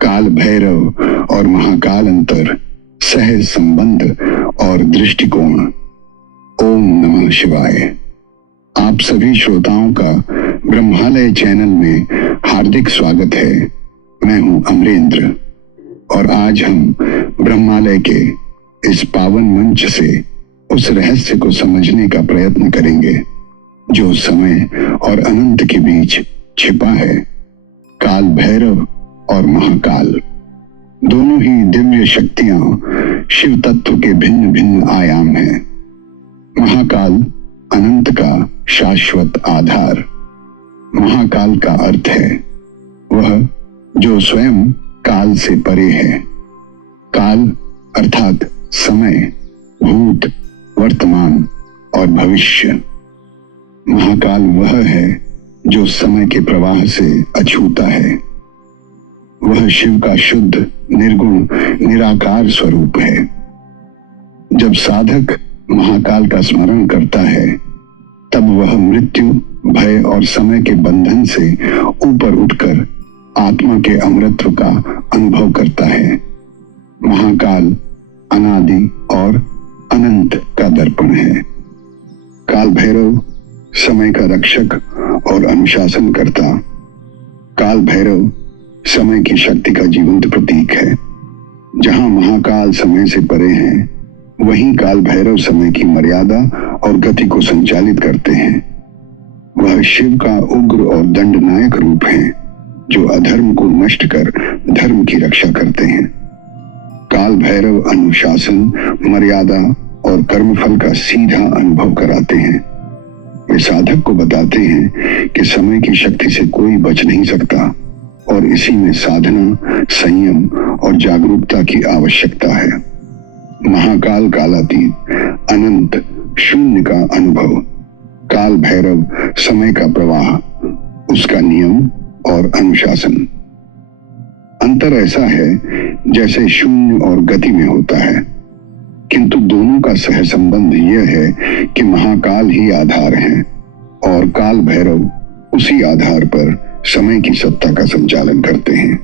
काल भैरव और महाकाल अंतर, सहज संबंध और दृष्टिकोण। ओम नमः शिवाय। आप सभी श्रोताओं का ब्रह्मालय चैनल में हार्दिक स्वागत है। मैं हूं अमरेंद्र और आज हम ब्रह्मालय के इस पावन मंच से उस रहस्य को समझने का प्रयत्न करेंगे जो समय और अनंत के बीच छिपा है। काल भैरव और महाकाल दोनों ही दिव्य शक्तियां शिव तत्व के भिन्न भिन्न आयाम हैं। महाकाल अनंत का शाश्वत आधार। महाकाल का अर्थ है वह जो स्वयं काल से परे है। काल अर्थात समय, भूत, वर्तमान और भविष्य। महाकाल वह है जो समय के प्रवाह से अछूता है। वह शिव का शुद्ध, निर्गुण, निराकार स्वरूप है। जब साधक महाकाल का स्मरण करता है तब वह मृत्यु, भय और समय के बंधन से ऊपर उठकर आत्मा के अमरत्व का अनुभव करता है। महाकाल अनादि और अनंत का दर्पण है। काल भैरव समय का रक्षक और अनुशासन करता। काल भैरव समय की शक्ति का जीवंत प्रतीक है। जहां महाकाल समय से परे हैं, वहीं काल भैरव समय की मर्यादा और गति को संचालित करते हैं। वह शिव का उग्र और दंडनायक रूप है जो अधर्म को नष्ट कर धर्म की रक्षा करते हैं। काल भैरव अनुशासन, मर्यादा और कर्मफल का सीधा अनुभव कराते हैं। वे साधक को बताते हैं कि समय की शक्ति से कोई बच नहीं सकता और इसी में साधना, संयम और जागरूकता की आवश्यकता है। महाकाल कालातीत, अनंत, शून्य का अनुभव। काल भैरव समय का प्रवाह, उसका नियम और अनुशासन। अंतर ऐसा है जैसे शून्य और गति में होता है, किंतु दोनों का सह संबंध यह है कि महाकाल ही आधार है और काल भैरव उसी आधार पर समय की सत्ता का संचालन करते हैं।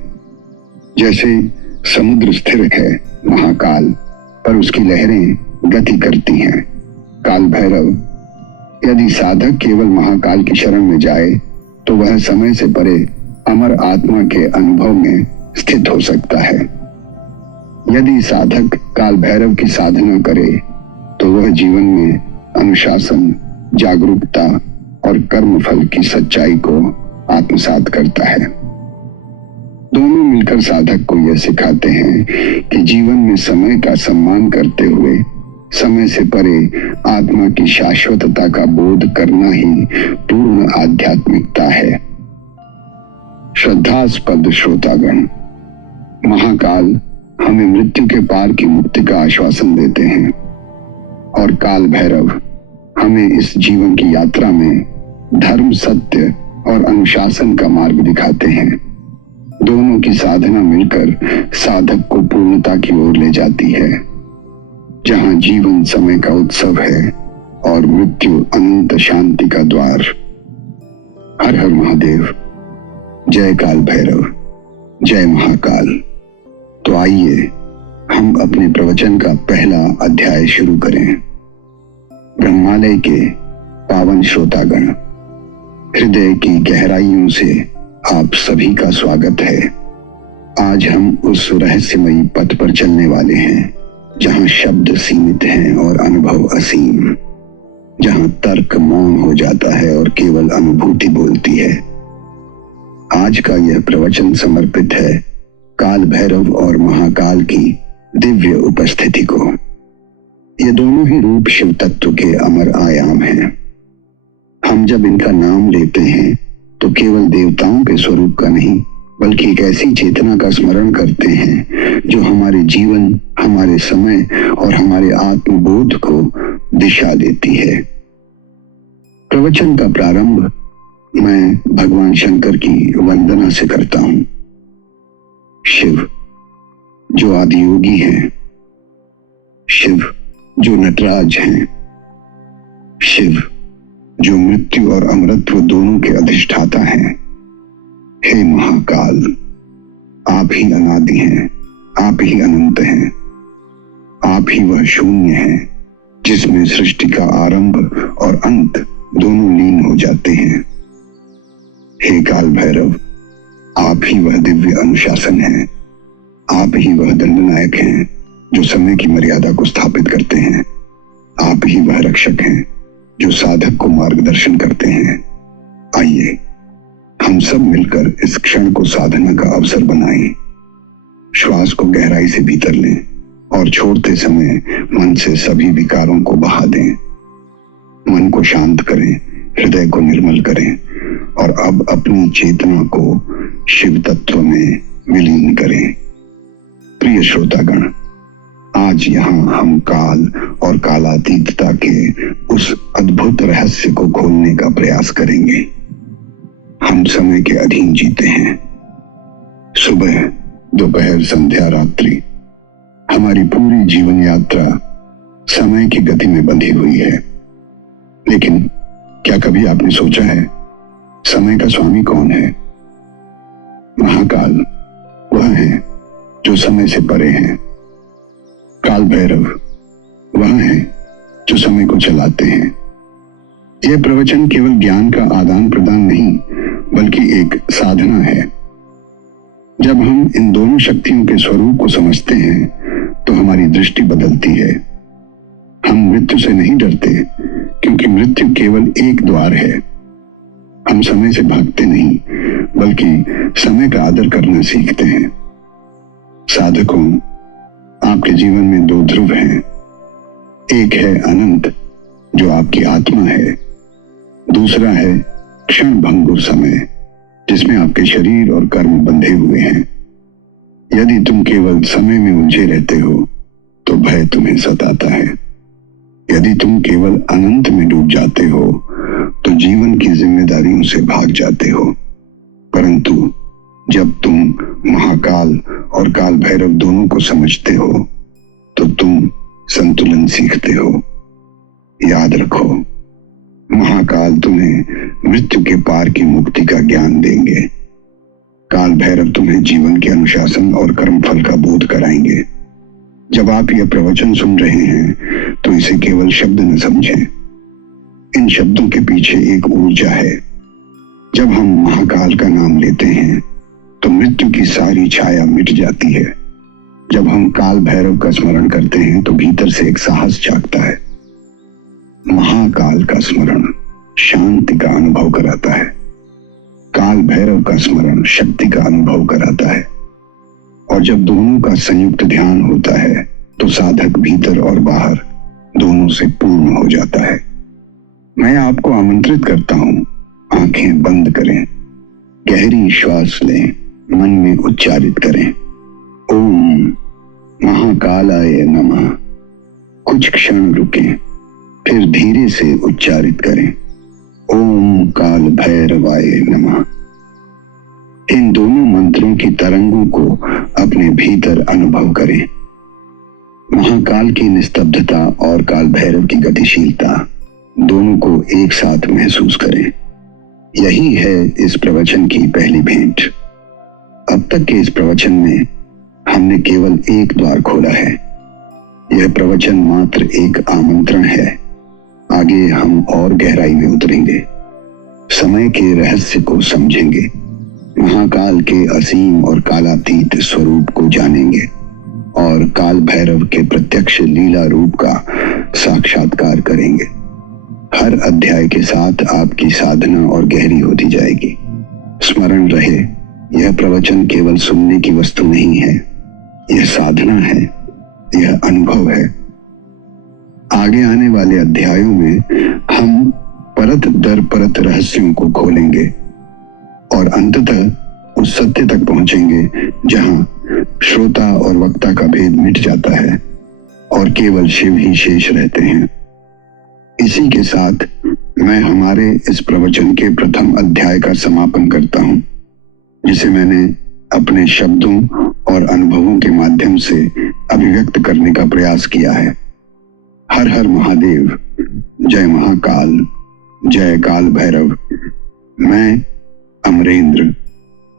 जैसे समुद्र स्थिर है महाकाल, पर उसकी लहरें गति करती हैं काल भैरव। यदि साधक केवल महाकाल की शरण में जाए तो वह समय से परे अमर आत्मा के अनुभव में स्थित हो सकता है। यदि साधक काल भैरव की साधना करे तो वह जीवन में अनुशासन, जागरूकता और कर्मफल की सच्चाई को आत्मसात करता है। दोनों मिलकर साधक को यह सिखाते हैं कि जीवन में समय का सम्मान करते हुए समय से परे आत्मा की शाश्वतता का बोध करना ही पूर्ण आध्यात्मिकता है। श्रद्धास्पद श्रोतागण, महाकाल हमें मृत्यु के पार की मुक्ति का आश्वासन देते हैं और काल भैरव हमें इस जीवन की यात्रा में धर्म, सत्य और अनुशासन का मार्ग दिखाते हैं। दोनों की साधना मिलकर साधक को पूर्णता की ओर ले जाती है, जहां जीवन समय का उत्सव है और मृत्यु अनंत शांति का द्वार। हर हर महादेव। जय काल भैरव, जय महाकाल। तो आइए हम अपने प्रवचन का पहला अध्याय शुरू करें। ब्रह्मालय के पावन श्रोतागण, हृदय की गहराइयों से आप सभी का स्वागत है। आज हम उस रहस्यमयी पथ पर चलने वाले हैं जहां शब्द सीमित हैं और अनुभव असीम, जहां तर्क मौन हो जाता है और केवल अनुभूति बोलती है। आज का यह प्रवचन समर्पित है काल भैरव और महाकाल की दिव्य उपस्थिति को। ये दोनों ही रूप शिव तत्व के अमर आयाम हैं। हम जब इनका नाम लेते हैं तो केवल देवताओं के स्वरूप का नहीं, बल्कि एक ऐसी चेतना का स्मरण करते हैं जो हमारे जीवन, हमारे समय और हमारे आत्मबोध को दिशा देती है। प्रवचन का प्रारंभ मैं भगवान शंकर की वंदना से करता हूं। शिव जो आदियोगी हैं, शिव जो नटराज हैं, शिव जो मृत्यु और अमरत्व दोनों के अधिष्ठाता हैं। हे महाकाल, आप ही अनादि हैं, आप ही अनंत हैं, आप ही वह शून्य हैं जिसमें सृष्टि का आरंभ और अंत दोनों लीन हो जाते हैं। हे काल भैरव, आप ही वह दिव्य अनुशासन है, आप ही वह दंडनायक हैं जो समय की मर्यादा को स्थापित करते हैं, आप ही वह रक्षक हैं जो साधक को मार्गदर्शन करते हैं। आइए हम सब मिलकर इस क्षण को साधना का अवसर बनाएं। श्वास को गहराई से भीतर लें और छोड़ते समय मन से सभी विकारों को बहा दें। मन को शांत करें, हृदय को निर्मल करें और अब अपनी चेतना को शिव तत्व में विलीन करें। प्रिय श्रोतागण, आज यहाँ हम काल और कालातीतता के उस अद्भुत रहस्य को खोलने का प्रयास करेंगे। हम समय के अधीन जीते हैं। सुबह, दोपहर, संध्या, रात्रि, हमारी पूरी जीवन यात्रा समय की गति में बंधी हुई है। लेकिन क्या कभी आपने सोचा है समय का स्वामी कौन है? महाकाल वह है जो समय से परे हैं। काल भैरव वह है जो समय को चलाते हैं। यह प्रवचन केवल ज्ञान का आदान प्रदान नहीं बल्कि एक साधना है। जब हम इन दोनों शक्तियों के स्वरूप को समझते हैं तो हमारी दृष्टि बदलती है। हम मृत्यु से नहीं डरते क्योंकि मृत्यु केवल एक द्वार है। हम समय से भागते नहीं बल्कि समय का आदर करना सीखते हैं। साधकों, आपके जीवन में दो ध्रुव हैं। एक है अनंत जो आपकी आत्मा है, दूसरा है क्षण भंगुर समय जिसमें आपके शरीर और कर्म बंधे हुए हैं। यदि तुम केवल समय में उलझे रहते हो तो भय तुम्हें सताता है। यदि तुम केवल अनंत में डूब जाते हो तो जीवन की जिम्मेदारियों से भाग जाते हो। परंतु जब तुम महाकाल और काल भैरव दोनों को समझते हो तो तुम संतुलन सीखते हो। याद रखो, महाकाल तुम्हें मृत्यु के पार की मुक्ति का ज्ञान देंगे। काल भैरव तुम्हें जीवन के अनुशासन और कर्मफल का बोध कराएंगे। जब आप यह प्रवचन सुन रहे हैं तो इसे केवल शब्द न समझें। इन शब्दों के पीछे एक ऊर्जा है। जब हम महाकाल का नाम लेते हैं तो मृत्यु की सारी छाया मिट जाती है। जब हम काल भैरव का स्मरण करते हैं तो भीतर से एक साहस जागता है। महाकाल का स्मरण शांति का अनुभव कराता है, काल भैरव का स्मरण शक्ति का अनुभव कराता है। और जब दोनों का संयुक्त ध्यान होता है तो साधक भीतर और बाहर दोनों से पूर्ण हो जाता है। मैं आपको आमंत्रित करता हूं, आंखें बंद करें, गहरी श्वास लें, मन में उच्चारित करें, ओम महाकालाय नमः। कुछ क्षण रुकें, फिर धीरे से उच्चारित करें, ओम काल भैरवाय नमः। इन दोनों मंत्रों की तरंगों को अपने भीतर अनुभव करें। महाकाल की निस्तब्धता और काल भैरव की गतिशीलता दोनों को एक साथ महसूस करें। यही है इस प्रवचन की पहली भेंट। अब तक के इस प्रवचन में हमने केवल एक द्वार खोला है। यह प्रवचन मात्र एक आमंत्रण है। आगे हम और गहराई में उतरेंगे, समय के रहस्य को समझेंगे, महाकाल के असीम और कालातीत स्वरूप को जानेंगे और काल भैरव के प्रत्यक्ष लीला रूप का साक्षात्कार करेंगे। हर अध्याय के साथ आपकी साधना और गहरी होती जाएगी। स्मरण रहे, यह प्रवचन केवल सुनने की वस्तु नहीं है, यह साधना है, यह अनुभव है। आगे आने वाले अध्यायों में हम परत दर परत रहस्यों को खोलेंगे और अंततः उस सत्य तक पहुंचेंगे जहां श्रोता और वक्ता का भेद मिट जाता है और केवल शिव ही शेष रहते हैं। इसी के साथ मैं हमारे इस प्रवचन के प्रथम अध्याय का समापन करता हूं, जिसे मैंने अपने शब्दों और अनुभवों के माध्यम से अभिव्यक्त करने का प्रयास किया है। हर हर महादेव, जय महाकाल, जय काल भैरव। मैं अमरेंद्र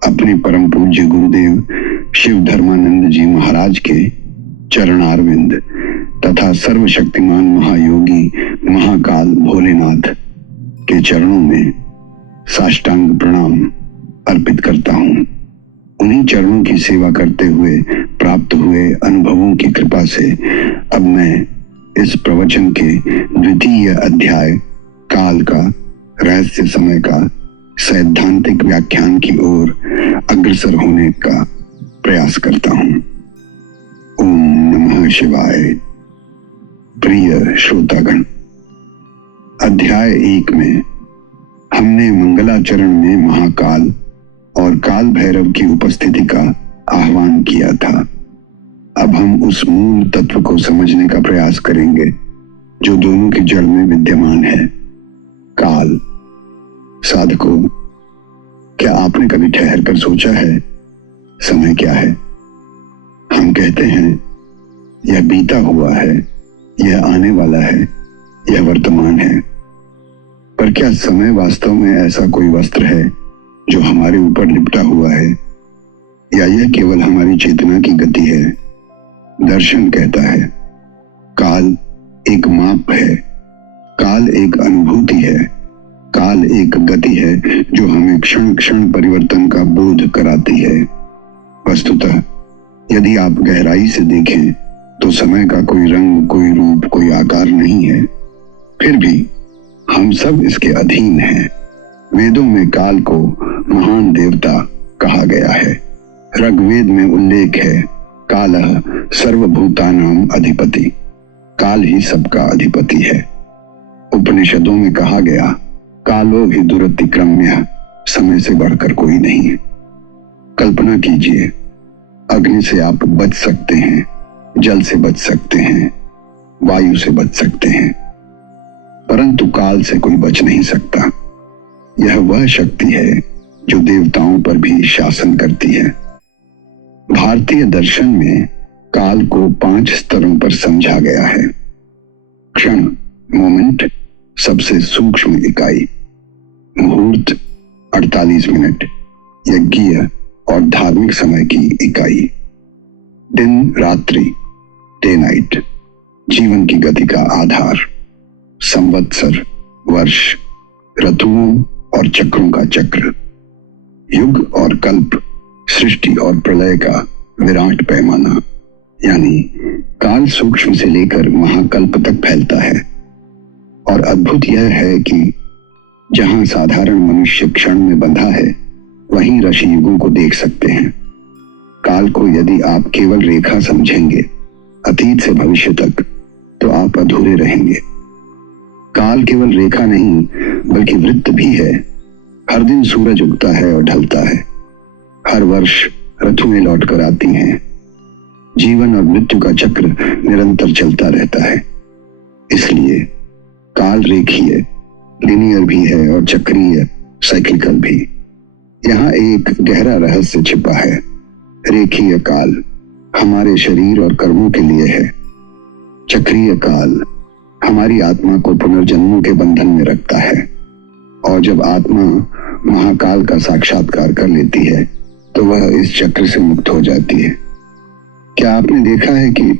अपने परम पूज्य गुरुदेव शिव धर्मानंद जी महाराज के चरणारविंद तथा सर्वशक्तिमान महायोगी महाकाल भोलेनाथ के चरणों में साष्टांग प्रणाम अर्पित करता हूँ। उन्हीं चरणों की सेवा करते हुए प्राप्त हुए अनुभवों की कृपा से अब मैं इस प्रवचन के द्वितीय अध्याय काल का रहस्य समय का सैद्धांतिक व्याख्यान की ओर अग्रसर होने का प्रयास करता हूँ। ओम नमः शिवाय। प्रिय श्रोतागण, अध्याय 1 में हमने मंगलाचरण में महाकाल और काल भैरव की उपस्थिति का आह्वान किया था। अब हम उस मूल तत्व को समझने का प्रयास करेंगे जो दोनों की जड़ में विद्यमान है, काल। साधकों, क्या आपने कभी ठहर कर सोचा है समय क्या है? हम कहते हैं यह बीता हुआ है, यह आने वाला है, यह वर्तमान है। पर क्या समय वास्तव में ऐसा कोई वस्त्र है जो हमारे ऊपर लिपटा हुआ है, या यह केवल हमारी चेतना की गति है? दर्शन कहता है काल एक माप है, काल एक अनुभूति है, काल एक गति है जो हमें क्षण क्षण परिवर्तन का बोध कराती है। वस्तुतः यदि आप गहराई से देखें तो समय का कोई रंग, कोई रूप, कोई आकार नहीं है। फिर भी हम सब इसके अधीन हैं। वेदों में काल को महान देवता कहा गया है। ऋग्वेद में उल्लेख है कालः सर्वभूतानां अधिपति, काल ही सबका अधिपति है। उपनिषदों में कहा गया कालो हि दुरतिक्रम्य, समय से बढ़कर कोई नहीं है। कल्पना कीजिए, अग्नि से आप बच सकते हैं, जल से बच सकते हैं, वायु से बच सकते हैं, परंतु काल से कोई बच नहीं सकता। यह वह शक्ति है जो देवताओं पर भी शासन करती है। भारतीय दर्शन में काल को 5 स्तरों पर समझा गया है। क्षण, मोमेंट, सबसे सूक्ष्म इकाई। मुहूर्त 48 मिनट, यज्ञीय और धार्मिक समय की इकाई। दिन रात्रि, डे नाइट, जीवन की गति का आधार। संवत्सर, वर्ष, ऋतुओं और चक्रों का चक्र। युग और कल्प, सृष्टि और प्रलय का विराट पैमाना। यानी काल सूक्ष्म से लेकर महाकल्प तक फैलता है। और अद्भुत यह है कि जहां साधारण मनुष्य क्षण में बंधा है, वहीं ऋषि युगों को देख सकते हैं। काल को यदि आप केवल रेखा समझेंगे, अतीत से भविष्य तक, तो आप अधूरे रहेंगे। काल केवल रेखा नहीं बल्कि वृत्त भी है। हर दिन सूरज उगता है और ढलता है। हर वर्ष ऋतुएं लौट कर आती हैं। जीवन और मृत्यु का चक्र निरंतर चलता रहता है। इसलिए काल रेखीय, लिनियर भी है और चक्रीय, साइक्लिकल भी। यहाँ एक गहरा रहस्य छिपा है। रेखीय काल हमारे शरीर और कर्मों के लिए है। चक्रीय काल हमारी आत्मा को पुनर्जन्मों के बंधन में रखता है। और जब आत्मा महाकाल का साक्षात्कार कर लेती है तो वह इस चक्र से मुक्त हो जाती है। क्या आपने देखा है कि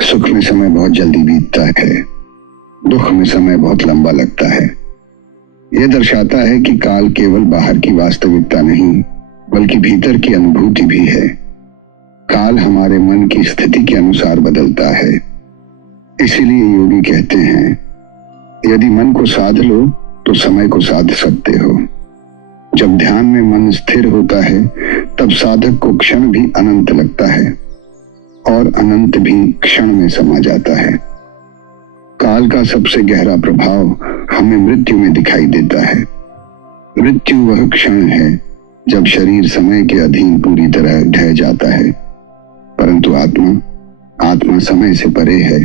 सुख में समय बहुत जल्दी बीतता है, दुख में समय बहुत लंबा लगता है? यह दर्शाता है कि काल केवल बाहर की वास्तविकता नहीं बल्कि भीतर की अनुभूति भी है। काल हमारे मन की स्थिति के अनुसार बदलता है। इसीलिए योगी कहते हैं यदि मन को साध लो तो समय को साध सकते हो। जब ध्यान में मन स्थिर होता है तब साधक को क्षण भी अनंत लगता है और अनंत भी क्षण में समा जाता है। काल का सबसे गहरा प्रभाव हमें मृत्यु में दिखाई देता है। मृत्यु वह क्षण है जब शरीर समय के अधीन पूरी तरह ढह जाता है, परंतु आत्मा समय से परे है।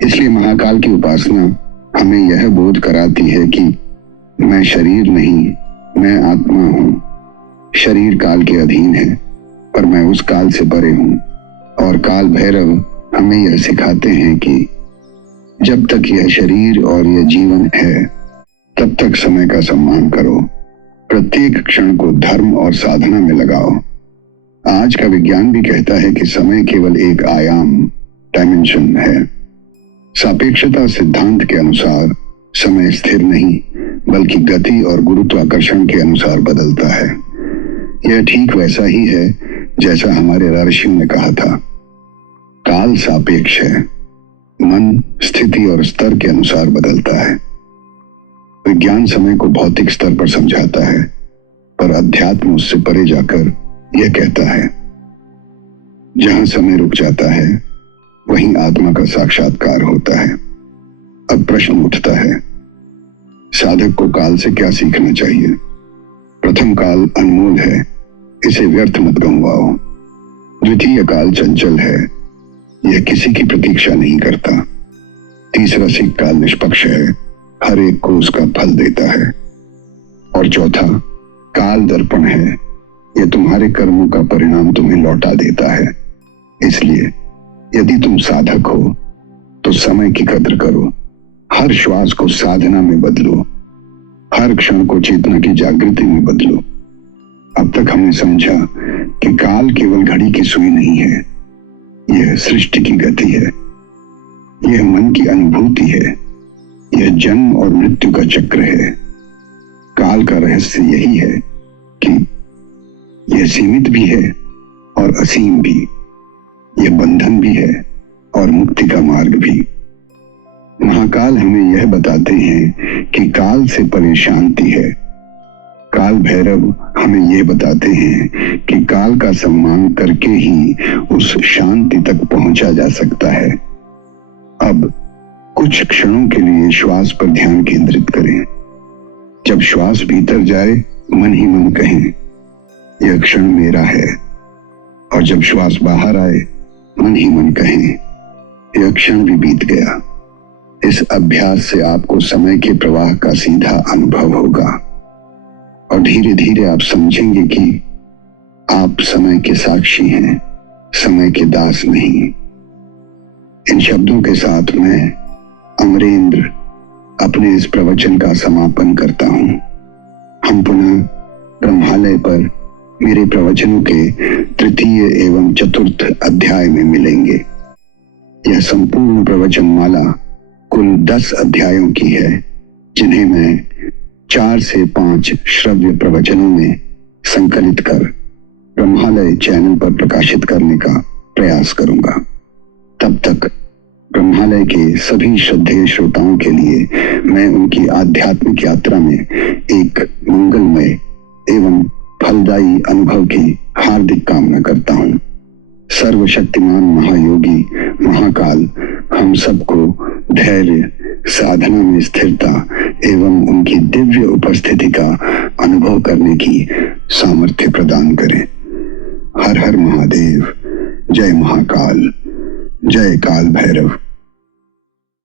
इसलिए महाकाल की उपासना हमें यह बोध कराती है कि मैं शरीर नहीं, मैं आत्मा हूँ। शरीर काल के अधीन है पर मैं उस काल से परे हूँ। और काल भैरव हमें यह सिखाते हैं कि जब तक यह शरीर और यह जीवन है तब तक समय का सम्मान करो। प्रत्येक क्षण को धर्म और साधना में लगाओ। आज का विज्ञान भी कहता है कि समय केवल एक आयाम डायमेंशन है। सापेक्षता सिद्धांत के अनुसार समय स्थिर नहीं बल्कि गति और गुरुत्वाकर्षण के अनुसार बदलता है। यह ठीक वैसा ही है जैसा हमारे ऋषियों ने कहा था। काल सापेक्ष है, मन स्थिति और स्तर के अनुसार बदलता है। विज्ञान समय को भौतिक स्तर पर समझाता है, पर अध्यात्म उससे परे जाकर यह कहता है, जहां समय रुक जाता है वहीं आत्मा का साक्षात्कार होता है। अब प्रश्न उठता है, साधक को काल से क्या सीखना चाहिए? प्रथम काल अनमोल है, इसे व्यर्थ मत गंवाओ। द्वितीय काल चंचल है, यह किसी की प्रतीक्षा नहीं करता। तीसरा सिख काल निष्पक्ष है, हर एक को उसका फल देता है। और चौथा काल दर्पण है, यह तुम्हारे कर्मों का परिणाम तुम्हें लौटा देता है। इसलिए यदि तुम साधक हो तो समय की कद्र करो। हर श्वास को साधना में बदलो, हर क्षण को चेतना की जागृति में बदलो। अब तक हमने समझा कि काल केवल घड़ी की सुई नहीं है, यह सृष्टि की गति है, यह मन की अनुभूति है, यह जन्म और मृत्यु का चक्र है। काल का रहस्य यही है कि यह सीमित भी है और असीम भी, यह बंधन भी है और मुक्ति का मार्ग भी। महाकाल हमें यह बताते हैं कि काल से परे शांति है। काल भैरव हमें यह बताते हैं कि काल का सम्मान करके ही उस शांति तक पहुंचा जा सकता है। अब कुछ क्षणों के लिए श्वास पर ध्यान केंद्रित करें। जब श्वास भीतर जाए मन ही मन कहें, यह क्षण मेरा है। और जब श्वास बाहर आए मन ही मन कहें, यह क्षण भी बीत गया। इस अभ्यास से आपको समय के प्रवाह का सीधा अनुभव होगा और धीरे धीरे आप समझेंगे कि आप समय के साक्षी हैं, समय के दास नहीं। इन शब्दों के साथ मैं अमरेंद्र अपने इस प्रवचन का समापन करता हूं। हम पुनः ब्रह्मालय पर मेरे प्रवचनों के तृतीय एवं चतुर्थ अध्याय में मिलेंगे। यह संपूर्ण प्रवचन माला कुल 10 अध्यायों की है, जिन्हें मैं 4 से 5 श्रव्य प्रवचनों में संकलित कर ब्रह्मालय चैनल पर प्रकाशित करने का प्रयास करूंगा। तब तक ब्रह्मालय के सभी श्रद्धेय श्रोताओं के लिए मैं उनकी आध्यात्मिक यात्रा में एक मंगलमय एवं फलदायी अनुभव की हार्दिक कामना करता हूं। सर्वशक्तिमान महायोगी महाकाल हम सबको धैर्य, साधना में स्थिरता एवं उनकी दिव्य उपस्थिति का अनुभव करने की सामर्थ्य प्रदान करें। हर हर महादेव। जय महाकाल, जय काल भैरव।